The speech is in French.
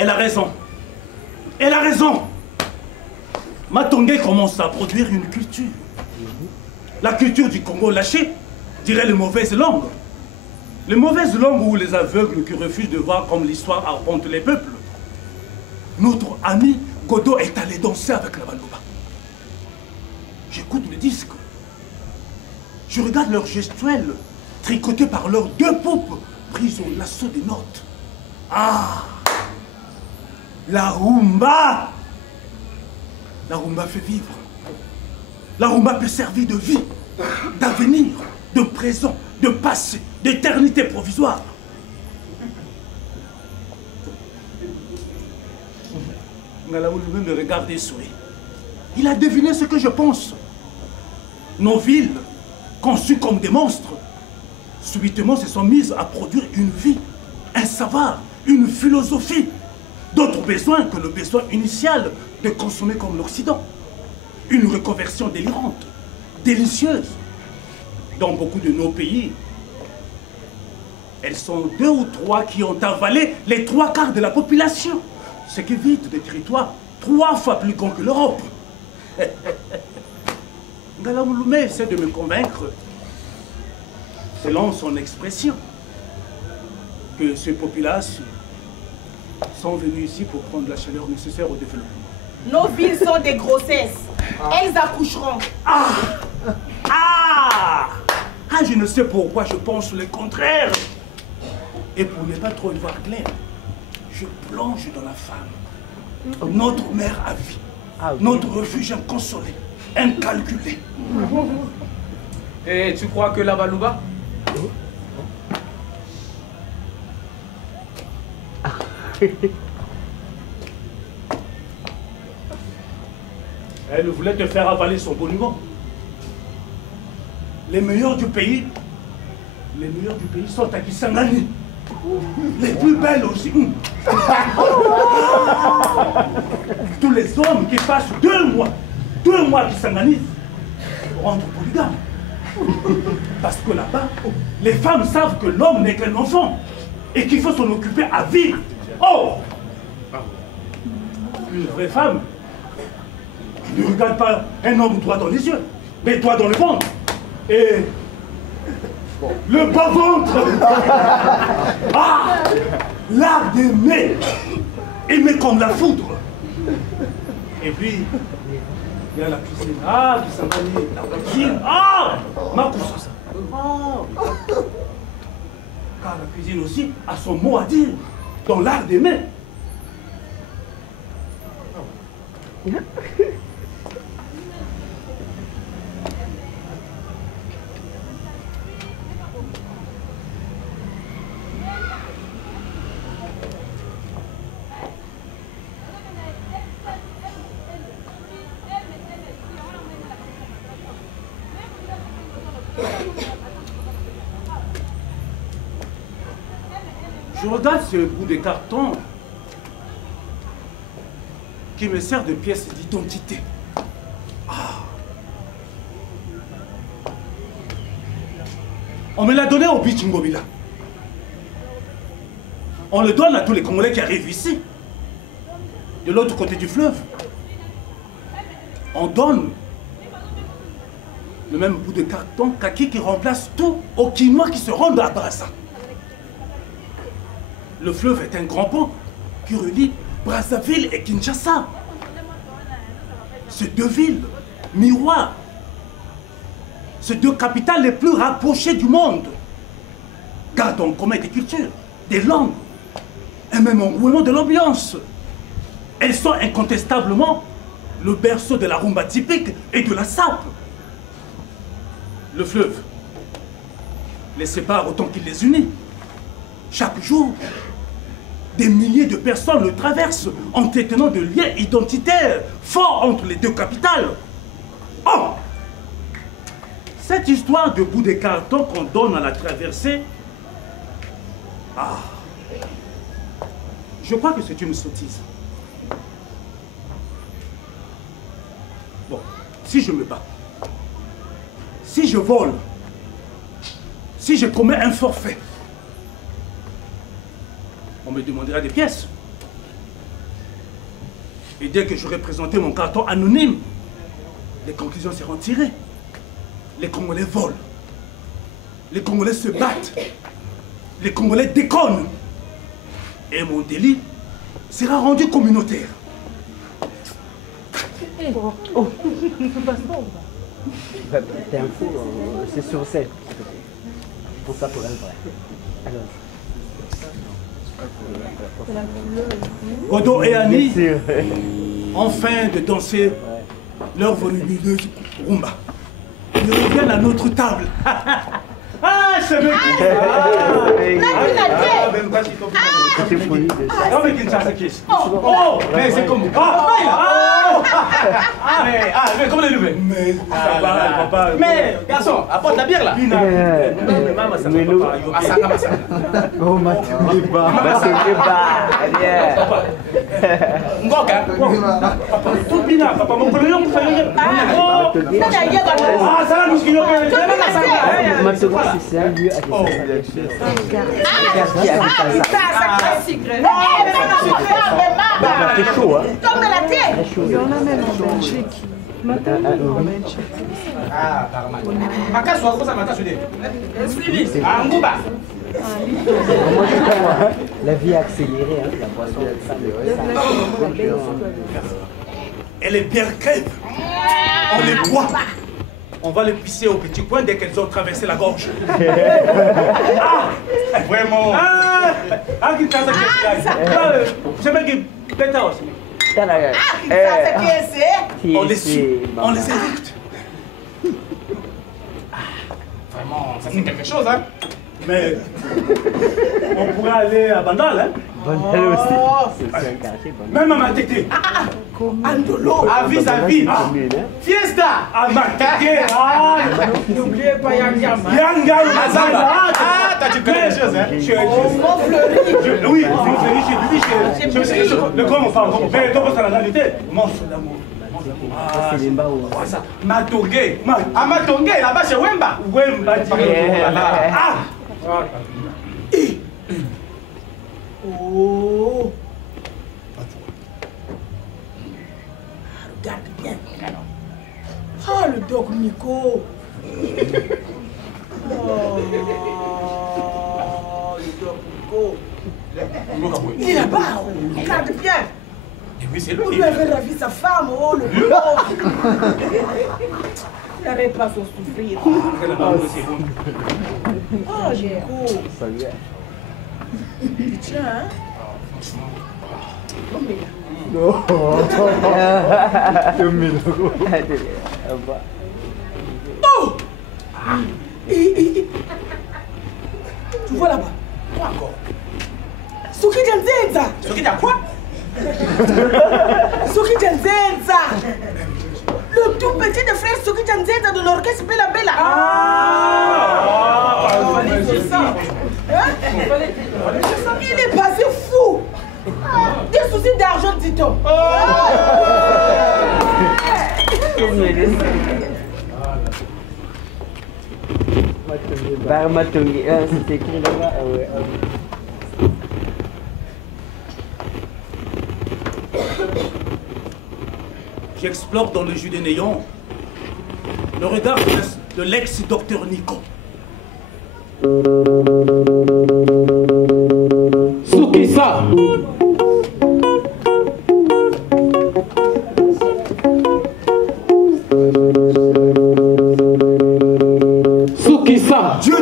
Elle a raison. Elle a raison. Matongé commence à produire une culture. La culture du Congo lâché, dirait les mauvaises langues. Les mauvaises langues ou les aveugles qui refusent de voir comme l'histoire arpente les peuples. Notre ami Godot est allé danser avec la Baluba. J'écoute le disque. Je regarde leurs gestuels, tricotés par leurs deux poupes, prises au lasso des notes. Ah! La rumba! La rumba fait vivre. La rumba peut servir de vie, d'avenir, de présent, de passé, d'éternité provisoire. Ngalaoulou me regarde et sourit. Il a deviné ce que je pense. Nos villes, conçues comme des monstres, subitement se sont mises à produire une vie, un savoir, une philosophie, d'autres besoins que le besoin initial de consommer comme l'Occident. Une reconversion délirante, délicieuse. Dans beaucoup de nos pays, elles sont 2 ou 3 qui ont avalé les 3/4 de la population, ce qui évite des territoires 3 fois plus grands que l'Europe. Ngalaoulou essaie de me convaincre, selon son expression, que ces populations sont venues ici pour prendre la chaleur nécessaire au développement. Nos villes sont des grossesses. Elles accoucheront. Ah! Ah! Ah, je ne sais pourquoi je pense le contraire. Et pour ne pas trop y voir clair, je plonge dans la femme. Notre mère à vie. Notre refuge inconsolé, incalculé. Et tu crois que la Baluba? Elle voulait te faire avaler son monument. Les meilleurs du pays sont à Kisangani. Les plus belles aussi. Tous les hommes qui passent 2 mois à Kisangani rentrent polygames. Parce que là-bas, les femmes savent que l'homme n'est qu'un enfant et qu'il faut s'en occuper à vie. Oh! Une vraie femme ne regarde pas un homme droit dans les yeux, mais droit dans le ventre. Et le bas-ventre. Ah! L'art d'aimer. Aimer comme la foudre. Et puis, il y a la cuisine. Ah, qui s'en va aller. La cuisine. Ah! Ma couche. Ah! Car la cuisine aussi a son mot à dire dans l'art d'aimer. Je regarde ce bout de carton qui me sert de pièce d'identité. Ah. On me l'a donné au Bichingobila. On le donne à tous les Congolais qui arrivent ici, de l'autre côté du fleuve. On donne le même bout de carton kaki qui remplace tout aux Quinois qui se rendent à Brassa. Le fleuve est un grand pont qui relie Brazzaville et Kinshasa. Ces 2 villes, miroirs, ces 2 capitales les plus rapprochées du monde, gardent en commun des cultures, des langues, et même engouement de l'ambiance. Elles sont incontestablement le berceau de la rumba typique et de la sape. Le fleuve les sépare autant qu'il les unit. Chaque jour, des milliers de personnes le traversent, entretenant de liens identitaires forts entre les 2 capitales. Oh! Cette histoire de bout de carton qu'on donne à la traversée, ah! Je crois que c'est une sottise. Bon, si je me bats, si je vole, si je commets un forfait, on me demandera des pièces. Et dès que j'aurai présenté mon carton anonyme, les conclusions seront tirées. Les Congolais volent. Les Congolais se battent. Les Congolais déconnent. Et mon délit sera rendu communautaire. T'es un fou, c'est sur scène. Pour ça, pour elle, vrai. Alors. Godot et Annie, enfin de danser leur volumineuse rumba. Ils reviennent à notre table. Ah, ce mec! Oh, mais c'est comme... mais comment les lever? Mais ça va, papa. Mais, garçon, apporte la bière là. Tout bina, papa, mon collègue, vous savez. Ah, ça va, nous, c'est un lieu à C'est chaud, hein? Comme la tête. Il y en a même en Belgique. Maintenant, en Belgique. Ah, apparemment. Makasso, ça m'a cassé. Suivi. Ah, Ngouba. La vie accélérée, hein, la boisson de ça. Et les bières crèvent. On les boit. On va les pisser au petit coin dès qu'elles ont traversé la gorge. Ah! Vraiment. Qui t'a c'est mec qui pète aussi. On les évite. Vraiment, ça c'est quelque chose, hein. Mais on pourrait aller à Bandal, hein. Bandal aussi. C'est un quartier, Bandal. Même à ma tété. Andolo. À vis-à-vis. Fiesta. À ma tété. N'oubliez pas Yangam. Yangam. Ah, tu connais les choses, hein. Oui, je suis le grand enfant. Mais donc, c'est la réalité. Monstre d'amour. C'est les mbao. Matongue. Ah, Matongue, là-bas chez Wemba. Wemba. Ah. Oh. Regarde bien. Oh, le doc Nico. Oh, le doc Nico. Il est là-bas. Regarde bien. Et oui, c'est On lui. lui avait ravi sa femme. Oh, le pauvre. Il n'arrête pas son souffrir. Oh, Nico. Tiens, hein? Oh, mais là. Non. Oh! Tu vois là-bas? Quoi encore? Suki Janzenza! Suki t'as quoi? Suki Janzenza! Le tout petit de frère Suki Janzenza de l'orchestre Bella Bella! C'est ça! Hein? Il est passé fou! Des soucis d'argent, dit-on! Barmatongi, c'est écrit là-bas. Ouais. J'explore dans le jus des néons le regard de l'ex-docteur Nico. Sukisa. Sukisa. Dieu